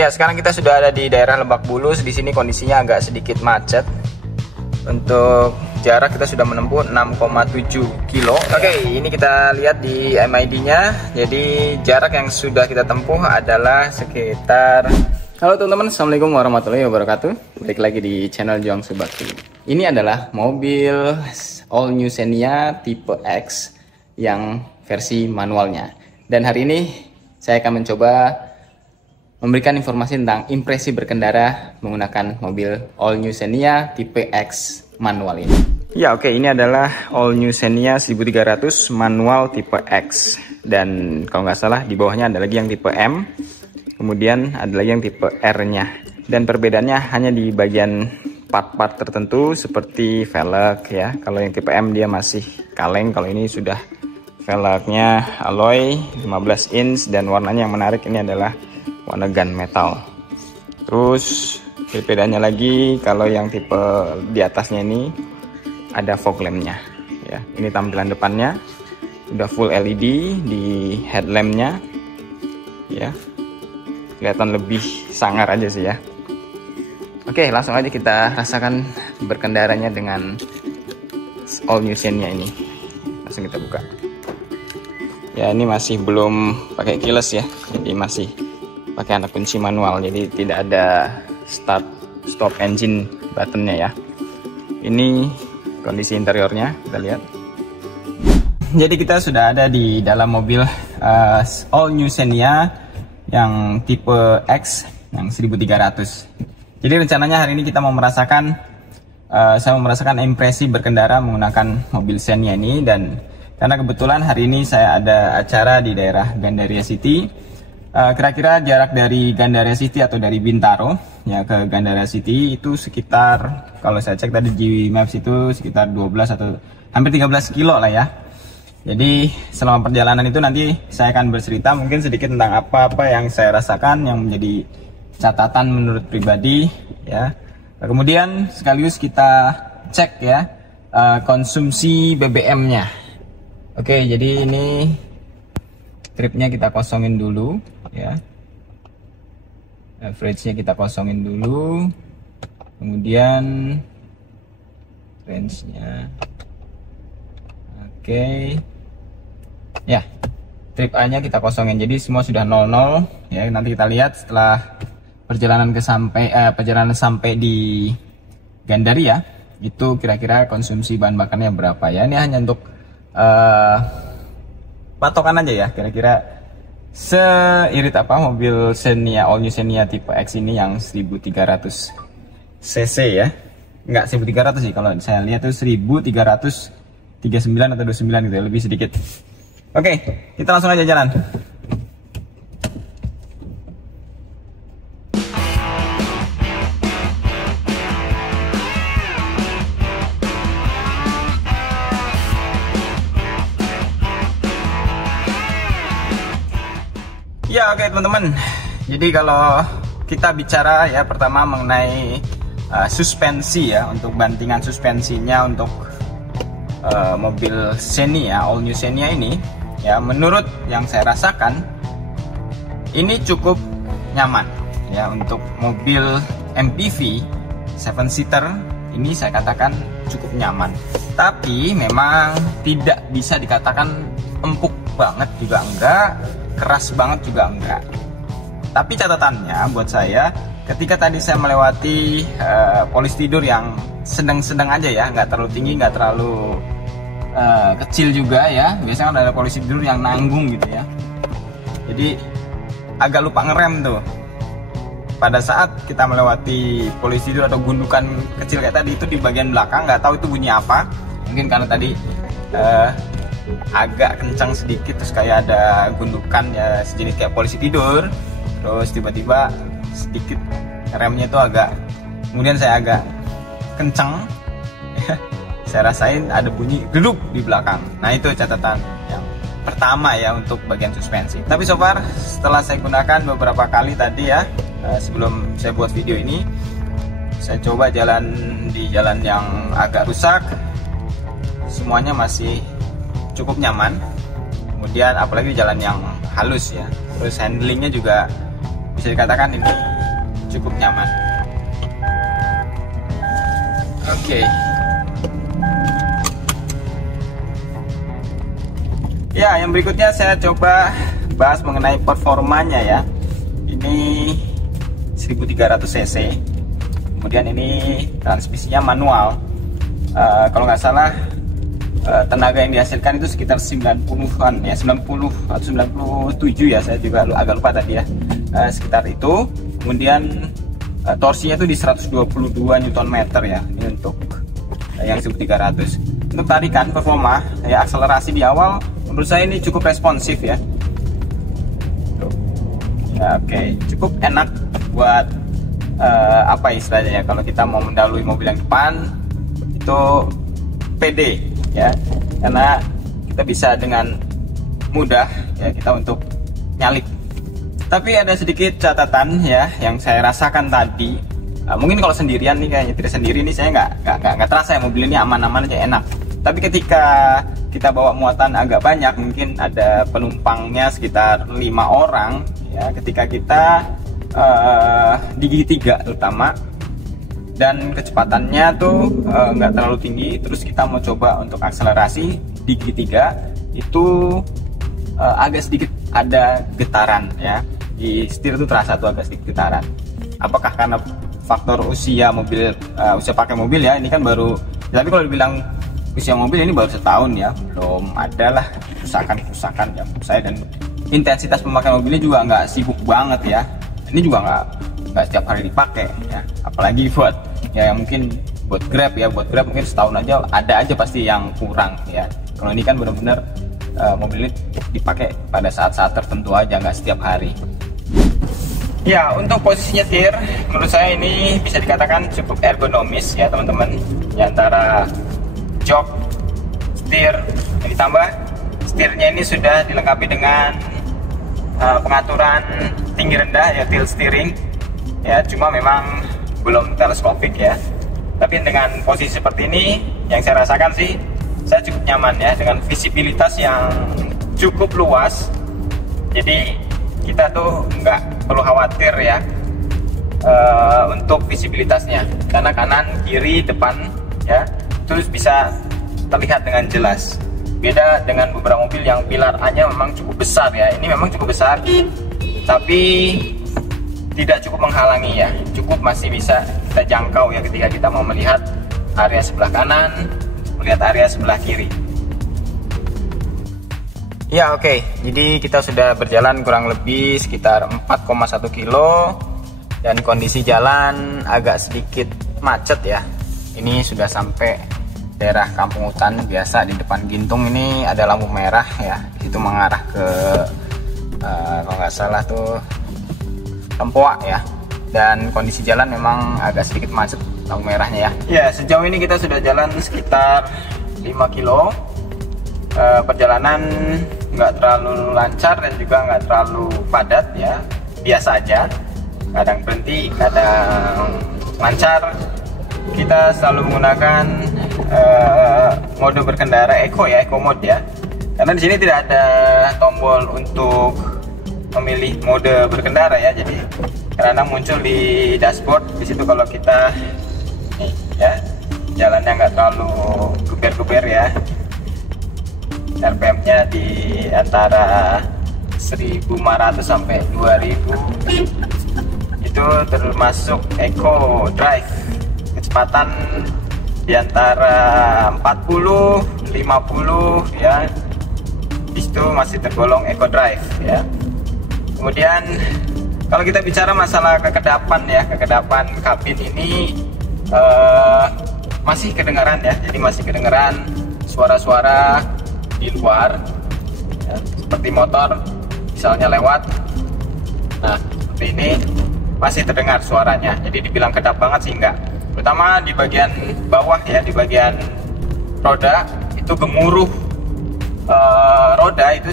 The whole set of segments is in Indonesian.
Ya, sekarang kita sudah ada di daerah Lebak Bulus. Di sini kondisinya agak sedikit macet. Untuk jarak kita sudah menempuh 6,7 kilo. Oke, ini kita lihat di MID-nya. Jadi jarak yang sudah kita tempuh adalah sekitar. Halo teman-teman, assalamualaikum warahmatullahi wabarakatuh. Balik lagi di channel Juang Subakti. Ini adalah mobil all new Xenia tipe X yang versi manualnya. Dan hari ini saya akan mencoba memberikan informasi tentang impresi berkendara menggunakan mobil all new Xenia tipe X manual ini. Ya, oke, ini adalah all new Xenia 1300 manual tipe X. Dan kalau nggak salah di bawahnya ada lagi yang tipe M, kemudian ada lagi yang tipe R-nya. Dan perbedaannya hanya di bagian part-part tertentu seperti velg ya. Kalau yang tipe M dia masih kaleng, kalau ini sudah velgnya alloy 15 inch dan warnanya yang menarik ini adalah warna gunmetal. Terus perbedaannya lagi, kalau yang tipe di atasnya ini ada fog lampnya ya. Ini tampilan depannya udah full LED di headlampnya ya, kelihatan lebih sangar aja sih ya. Oke, langsung aja kita rasakan berkendaranya dengan all new Xenia ini. Langsung kita buka ya. Ini masih belum pakai keyless ya, jadi masih pakai anak kunci manual, jadi tidak ada start stop engine buttonnya ya. Ini kondisi interiornya, kita lihat. Jadi kita sudah ada di dalam mobil all new Xenia yang tipe X yang 1300. Jadi rencananya hari ini kita mau merasakan saya mau merasakan impresi berkendara menggunakan mobil Xenia ini. Dan karena kebetulan hari ini saya ada acara di daerah Gandaria City. Kira-kira jarak dari Gandaria City atau dari Bintaro ya ke Gandaria City itu sekitar, kalau saya cek tadi di Maps itu sekitar 12 atau hampir 13 kilo lah ya. Jadi selama perjalanan itu nanti saya akan bercerita mungkin sedikit tentang apa-apa yang saya rasakan yang menjadi catatan menurut pribadi ya. Kemudian sekaligus kita cek ya konsumsi BBM-nya. Oke, jadi ini tripnya kita kosongin dulu ya, average-nya kita kosongin dulu, kemudian range-nya oke ya, trip A nya kita kosongin, jadi semua sudah 00 ya. Nanti kita lihat setelah perjalanan sampai di Gandaria itu kira-kira konsumsi bahan bakarnya berapa ya. Ini hanya untuk patokan aja ya, kira-kira seirit apa mobil Xenia all new Xenia tipe X ini yang 1300 cc ya. Enggak 1300 sih, kalau saya lihat tuh 1339 atau 29 gitu ya, lebih sedikit. Oke, kita langsung aja jalan. Ya, oke teman-teman. Jadi kalau kita bicara ya pertama mengenai suspensi ya, untuk bantingan suspensinya untuk mobil Xenia all new Xenia ini ya, menurut yang saya rasakan ini cukup nyaman ya. Untuk mobil MPV 7 seater ini saya katakan cukup nyaman, tapi memang tidak bisa dikatakan empuk banget juga enggak, keras banget juga enggak. Tapi catatannya buat saya, ketika tadi saya melewati polis tidur yang sedang-sedang aja ya, nggak terlalu tinggi, nggak terlalu kecil juga ya. Biasanya kan ada polis tidur yang nanggung gitu ya, jadi agak lupa ngerem tuh. Pada saat kita melewati polis tidur atau gundukan kecil kayak tadi itu di bagian belakang, nggak tahu itu bunyi apa. Mungkin karena tadi agak kencang sedikit, terus kayak ada gundukan ya sejenis kayak polisi tidur, terus tiba-tiba sedikit remnya itu agak, kemudian saya agak kencang saya rasain ada bunyi geduk di belakang. Nah, itu catatan yang pertama ya untuk bagian suspensi. Tapi so far setelah saya gunakan beberapa kali tadi ya, sebelum saya buat video ini, saya coba jalan di jalan yang agak rusak, semuanya masih cukup nyaman. Kemudian apalagi jalan yang halus ya, terus handlingnya juga bisa dikatakan ini cukup nyaman. Oke. Ya, yang berikutnya saya coba bahas mengenai performanya ya. Ini 1300 cc. Kemudian ini transmisinya manual. Kalau nggak salah tenaga yang dihasilkan itu sekitar 90-an ya, 90 atau 97 ya, saya juga agak lupa tadi ya, sekitar itu. Kemudian torsinya itu di 122 Nm ya, ini untuk yang 1300. Untuk tarikan performa ya, akselerasi di awal menurut saya ini cukup responsif ya. Ya, oke, cukup enak buat apa istilahnya ya, kalau kita mau mendahului mobil yang depan itu pede ya, karena kita bisa dengan mudah ya kita untuk nyalip. Tapi ada sedikit catatan ya yang saya rasakan tadi. Mungkin kalau sendirian nih, kayaknya tidak sendiri nih, saya nggak terasa ya mobil ini aman-aman aja, enak. Tapi ketika kita bawa muatan agak banyak, mungkin ada penumpangnya sekitar 5 orang ya, ketika kita di gigi 3 terutama, dan kecepatannya tuh nggak terlalu tinggi, terus kita mau coba untuk akselerasi di gigi 3 itu agak sedikit ada getaran ya, di setir itu terasa tuh agak sedikit getaran. Apakah karena faktor usia mobil, usia pakai mobil ya, ini kan baru, tapi kalau dibilang usia mobil ini baru setahun ya, belum ada lah kerusakan ya menurut saya, dan intensitas pemakaian mobilnya juga nggak sibuk banget ya. Ini juga nggak setiap hari dipakai ya, apalagi buat ya mungkin buat Grab ya, buat Grab mungkin setahun aja ada aja pasti yang kurang ya. Kalau ini kan benar-benar mobil ini dipakai pada saat-saat tertentu aja, nggak setiap hari. Ya, untuk posisi nyetir menurut saya ini bisa dikatakan cukup ergonomis ya teman-teman, ya, antara jok, setir, ditambah setirnya ini sudah dilengkapi dengan pengaturan tinggi rendah ya, tilt steering ya, cuma memang belum teleskopik ya. Tapi dengan posisi seperti ini yang saya rasakan sih saya cukup nyaman ya, dengan visibilitas yang cukup luas. Jadi kita tuh nggak perlu khawatir ya untuk visibilitasnya, karena kanan, kiri, depan ya terus bisa terlihat dengan jelas. Beda dengan beberapa mobil yang pilar A-nya memang cukup besar ya. Ini memang cukup besar, tapi tidak cukup menghalangi ya. Cukup masih bisa kita jangkau ya ketika kita mau melihat area sebelah kanan, melihat area sebelah kiri. Ya, oke. Jadi kita sudah berjalan kurang lebih sekitar 4,1 kilo dan kondisi jalan agak sedikit macet ya. Ini sudah sampai daerah kampung hutan biasa. Di depan Gintung ini ada lampu merah ya, itu mengarah ke kalau nggak salah tuh Tempoak ya, dan kondisi jalan memang agak sedikit macet lampu merahnya ya. Ya, sejauh ini kita sudah jalan sekitar 5 kilo. Perjalanan nggak terlalu lancar dan juga nggak terlalu padat ya, biasa aja, kadang berhenti, kadang lancar. Kita selalu menggunakan mode berkendara eco ya, eco mode ya, karena di sini tidak ada tombol untuk memilih mode berkendara ya. Jadi karena muncul di dashboard di situ kalau kita nih ya, jalannya nggak terlalu guber-guber ya. RPM-nya di antara 1.500 sampai 2.000, itu termasuk eco drive. Kecepatan di antara 40, 50 ya, di situ masih tergolong eco drive ya. Kemudian kalau kita bicara masalah kekedapan ya, kekedapan kabin ini masih kedengaran ya, jadi masih kedengaran suara-suara di luar ya, seperti motor misalnya lewat. Nah, seperti ini masih terdengar suaranya, jadi dibilang kedap banget sih enggak. Terutama di bagian bawah ya, di bagian roda itu gemuruh roda itu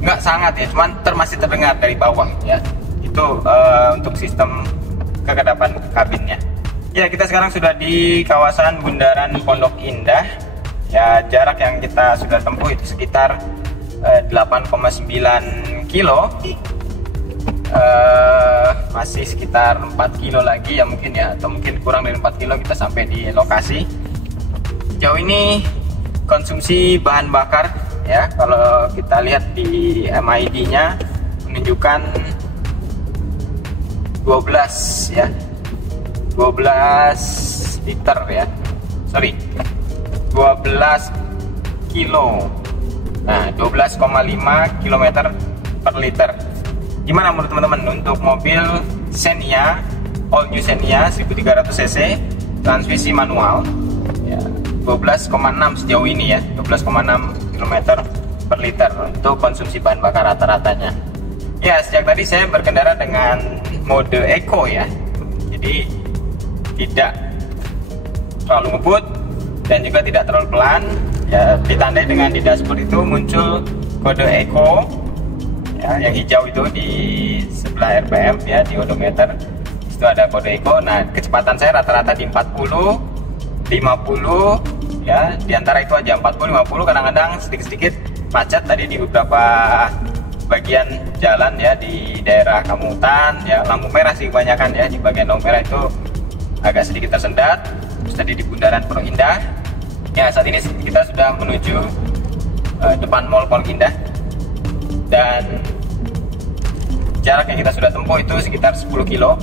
nggak sangat ya, cuman masih terdengar dari bawah ya. Itu untuk sistem kekedapan kabinnya. Ya, kita sekarang sudah di kawasan Bundaran Pondok Indah ya. Jarak yang kita sudah tempuh itu sekitar 8,9 kilo masih sekitar 4 kilo lagi ya mungkin ya, atau mungkin kurang dari 4 kilo kita sampai di lokasi. Sejauh ini konsumsi bahan bakar ya, kalau kita lihat di MID-nya menunjukkan 12 ya, 12 liter ya, sorry 12 kilo. Nah, 12,5 km per liter. Gimana menurut teman-teman untuk mobil Xenia, all new Xenia 1300 cc transmisi manual ya, 12,6 sejauh ini ya, 12,6 km per liter untuk konsumsi bahan bakar rata-ratanya. Ya, sejak tadi saya berkendara dengan mode Eco ya, jadi tidak terlalu ngebut dan juga tidak terlalu pelan ya. Ditandai dengan di dashboard itu muncul kode Eco ya, yang hijau itu di sebelah RPM ya, di odometer itu ada kode Eco. Nah, kecepatan saya rata-rata di 40, 50 ya, diantara itu aja 40, 50. Kadang-kadang sedikit-sedikit macet tadi di beberapa bagian jalan ya, di daerah Kamutan ya, lampu merah sih kebanyakan ya, di bagian lampu merah itu agak sedikit tersendat. Terus tadi di bundaran Pondok Indah ya, saat ini kita sudah menuju depan Mall Pondok Indah, dan jarak yang kita sudah tempuh itu sekitar 10 kilo.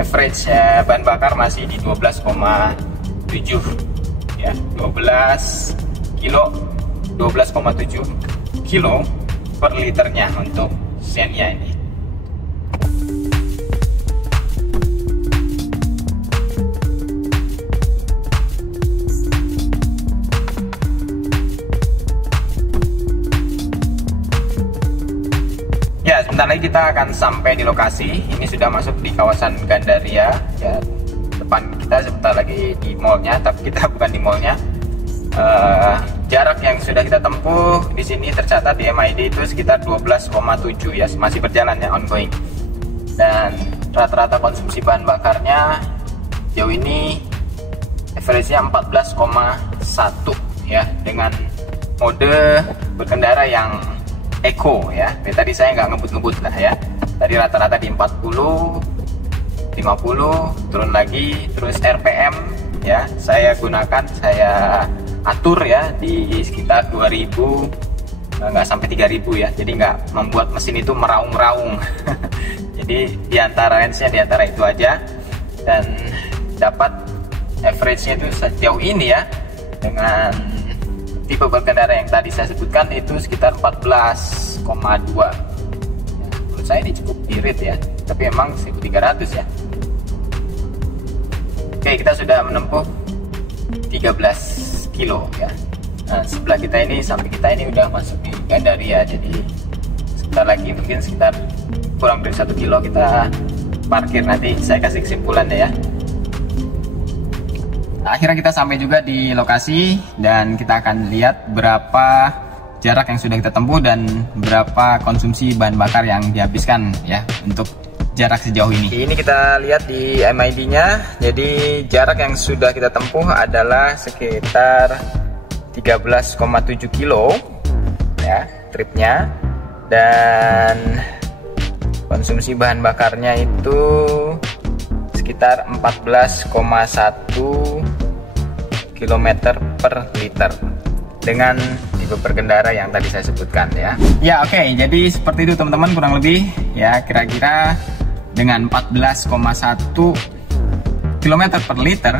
Average bahan bakar masih di 12,7 ya, 12 kilo, 12,7 kilo per liternya untuk Xenia ini. Ya, sebentar lagi kita akan sampai di lokasi. Ini sudah masuk di kawasan Gandaria ya, depan kita sebentar lagi di mallnya, tapi kita bukan di mallnya. Jarak yang sudah kita tempuh di sini tercatat di MID itu sekitar 12,7 ya, masih berjalan ya, ongoing. Dan rata-rata konsumsi bahan bakarnya jauh ini average-nya 14,1 ya, dengan mode berkendara yang Eco ya. Tadi saya nggak ngebut-ngebut lah ya. Tadi rata-rata di 40, 50, turun lagi, terus RPM ya, saya gunakan, saya atur ya di sekitar 2000, nggak sampai 3000 ya, jadi nggak membuat mesin itu meraung-raung. Jadi diantara range-nya diantara itu aja, dan dapat average-nya itu sejauh ini ya, dengan tipe berkendara yang tadi saya sebutkan itu sekitar 14,2 ya, menurut saya ini cukup irit ya, tapi emang 1300 ya. Oke, kita sudah menempuh 13 kilo ya. Nah, sebelah kita ini, samping kita ini udah masuk di Gandaria, jadi sebentar lagi mungkin sekitar kurang dari 1 kilo kita parkir, nanti saya kasih kesimpulannya ya. Nah, akhirnya kita sampai juga di lokasi, dan kita akan lihat berapa jarak yang sudah kita tempuh dan berapa konsumsi bahan bakar yang dihabiskan ya untuk jarak sejauh ini. Ini kita lihat di MID-nya. Jadi jarak yang sudah kita tempuh adalah sekitar 13,7 kilo ya tripnya, dan konsumsi bahan bakarnya itu sekitar 14,1 km per liter dengan tipe berkendara yang tadi saya sebutkan ya. Ya, oke, jadi seperti itu teman-teman kurang lebih ya, kira-kira dengan 14,1 km per liter.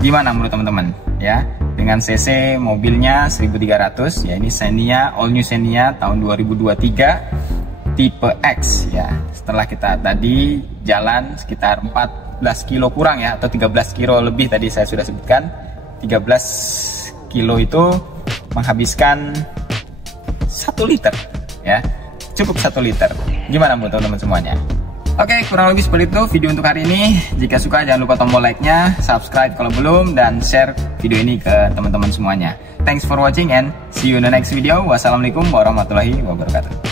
Gimana menurut teman-teman ya, dengan cc mobilnya 1300 ya, ini Xenia, all new Xenia tahun 2023 tipe X ya. Setelah kita tadi jalan sekitar 14 kilo kurang ya, atau 13 kilo lebih tadi saya sudah sebutkan, 13 kilo itu menghabiskan 1 liter ya, cukup 1 liter. Gimana menurut teman-teman semuanya? Oke, kurang lebih seperti itu video untuk hari ini. Jika suka jangan lupa tombol like-nya, subscribe kalau belum, dan share video ini ke teman-teman semuanya. Thanks for watching and see you in the next video. Wassalamualaikum warahmatullahi wabarakatuh.